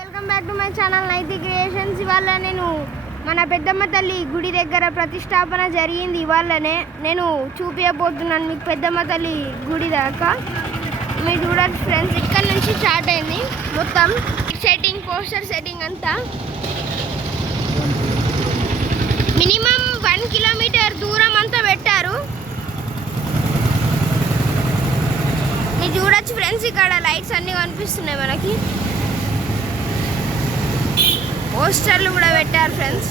Welcome back to my channel Naithi creations. ఇవాళ నేను మన పెద్దమ్మ తల్లి గుడి దగ్గర ప్రతిష్టాపన జరిగింది. ఇవాళనే నేను చూపించబోతున్నాను మీకు పెద్దమ్మ తల్లి గుడి దాకా. మీరు చూడండి ఫ్రెండ్స్, ఇక్కడ నుంచి స్టార్ట్ అయింది మొత్తం సెట్టింగ్, పోస్టర్ సెట్టింగ్ అంతా. మినిమం 1 కిలోమీటర్ దూరం అంతా పెట్టారు. మీరు చూడొచ్చు ఫ్రెండ్స్, ఇక్కడ లైట్స్ అన్నీ కనిపిస్తున్నాయి మనకి. పోస్టర్లు కూడా పెట్టారు ఫ్రెండ్స్,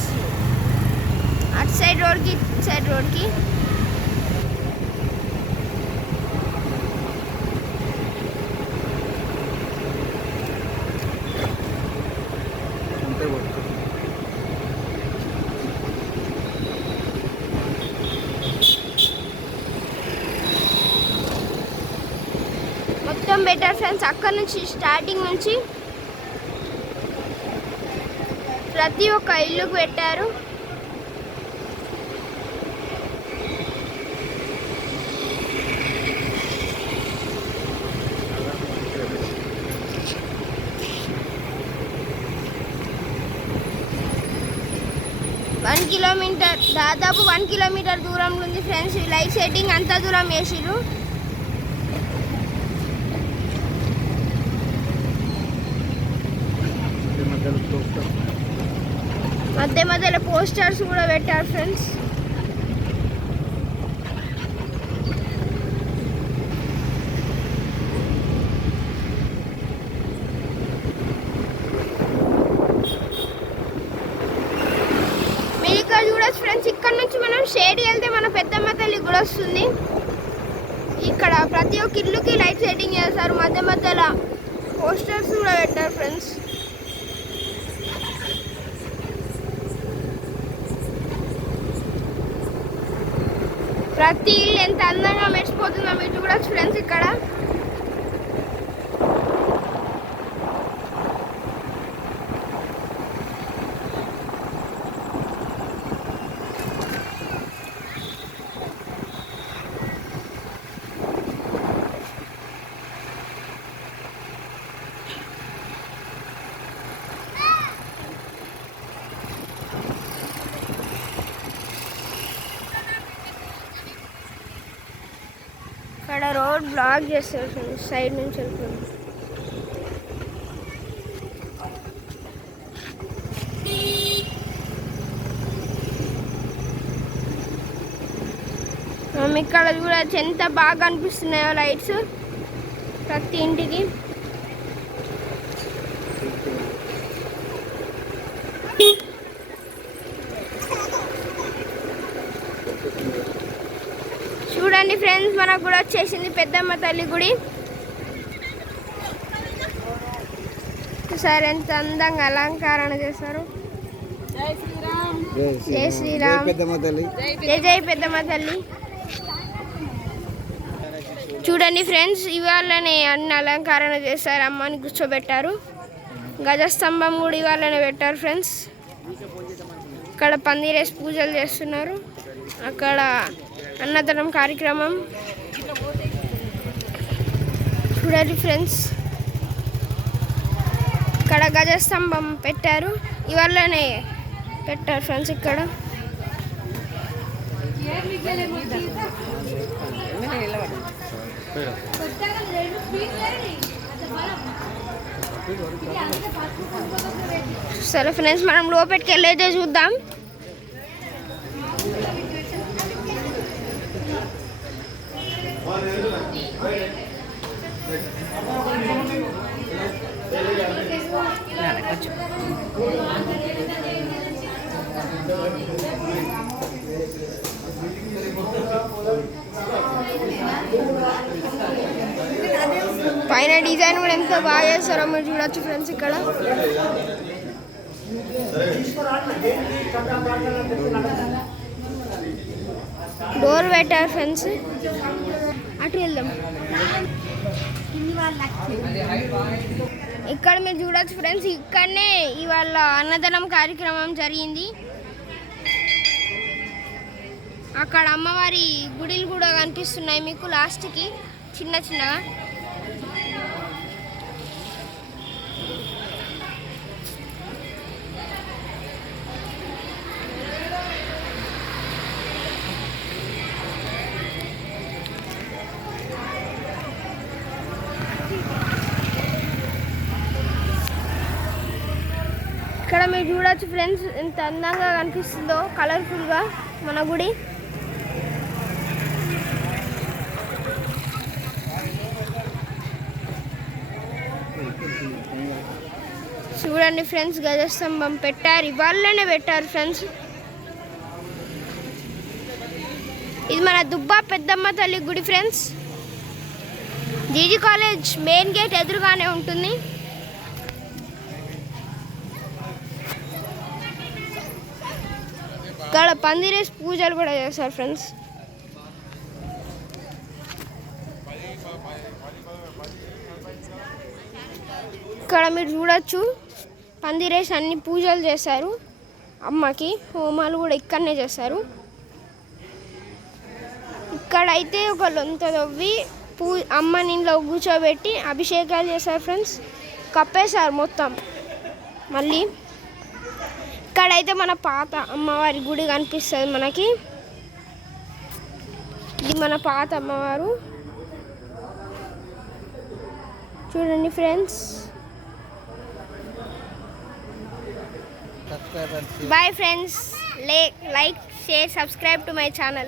అటు సైడ్ రోడ్కి ఇటు సైడ్ రోడ్కి. మొత్తం పెట్టారు ఫ్రెండ్స్, అక్కడ నుంచి స్టార్టింగ్ నుంచి ప్రతి ఒక్క ఇల్లుకు పెట్టారు. దాదాపు 1 కిలోమీటర్ దూరంలో ఉంది ఫ్రెండ్స్. ఈ లైట్ సెట్టింగ్ అంత దూరం వేసిరు. మధ్య మధ్యలో పోస్టర్స్ కూడా పెట్టారు ఫ్రెండ్స్. మీరు ఇక్కడ చూడొచ్చు ఫ్రెండ్స్, ఇక్కడ నుంచి మనం షేడ్ వెళ్తే మన పెద్దమ్మ తల్లి కూడా వస్తుంది. ఇక్కడ ప్రతి ఒక్క ఇల్లుకి లైట్ సెట్టింగ్ చేస్తారు. మధ్య మధ్యలో పోస్టర్స్ కూడా పెట్టారు ఫ్రెండ్స్. ప్రతి ఇల్లు ఎంత అందంగా మెరిసిపోతుందో మీరు చూడొచ్చు ఫ్రెండ్స్. ఇక్కడ ఇక్కడ రోడ్ బ్లాక్ చేస్తారు ఫ్రెండ్స్, సైడ్ నుంచి వెళ్తున్నాం. ఇక్కడ కూడా ఎంత బాగా అనిపిస్తున్నాయో లైట్స్ ప్రతి ఇంటికి. చూడండి ఫ్రెండ్స్, మనకు కూడా వచ్చేసింది పెద్దమ్మ తల్లి గుడి. సరే, ఎంత అందంగా అలంకరణ చేశారు. జై శ్రీరామ్, జై శ్రీరామ్, జై జై పెద్దమ్మ తల్లి. చూడండి ఫ్రెండ్స్, ఇవాళనే అన్ని అలంకరణ చేశారు. అమ్మని కూర్చోబెట్టారు. గజస్తంభం కూడా ఇవాళనే పెట్టారు ఫ్రెండ్స్. ఇక్కడ పందిరేసి పూజలు చేస్తున్నారు. అక్కడ అన్నదానం కార్యక్రమం. చూడండి ఫ్రెండ్స్, ఇక్కడ గజస్తంభం పెట్టారు. ఇవాళనే పెట్టారు ఫ్రెండ్స్. ఇక్కడ సరే ఫ్రెండ్స్, మనం లోపలికి వెళ్ళైతే చూద్దాం. పైన డిజైన్ కూడా ఎంత బాగా చేస్తారో మీరు చూడొచ్చు ఫ్రెండ్స్. ఇక్కడ డోర్ పెట్టారు ఫ్రెండ్స్. అటు వెళ్దాం. ఇక్కడ మీరు చూడొచ్చు ఫ్రెండ్స్, ఇక్కడనే ఇవాళ అన్నదానం కార్యక్రమం జరిగింది. అక్కడ అమ్మవారి గుడిలు కూడా కనిపిస్తున్నాయి మీకు లాస్ట్కి చిన్న చిన్నగా. ఇక్కడ మీరు చూడొచ్చు ఫ్రెండ్స్ ఎంత అందంగా కనిపిస్తుందో కలర్ఫుల్గా మన గుడి. చూడండి ఫ్రెండ్స్, గజస్తంభం పెట్టారు, ఇవాళనే పెట్టారు ఫ్రెండ్స్. ఇది మన దుబ్బా పెద్దమ్మ తల్లి గుడి friends. GG college main gate ఎదురుగానే ఉంటుంది. ఇక్కడ పందిరేసి పూజలు కూడా చేస్తారు ఫ్రెండ్స్. ఇక్కడ మీరు చూడొచ్చు పందిరేసి అన్ని పూజలు చేశారు. అమ్మకి హోమాలు కూడా ఇక్కడనే చేస్తారు. ఇక్కడైతే ఒక లొంత తవ్వి అమ్మని ఇంట్లో కూర్చోబెట్టి అభిషేకాలు చేశారు ఫ్రెండ్స్. కప్పేశారు మొత్తం. మళ్ళీ ఇక్కడైతే మన పాత అమ్మవారి గుడి కనిపిస్తుంది మనకి. ఇది మన పాత అమ్మవారు చూడండి friends. Bye friends, like, share, subscribe to my channel.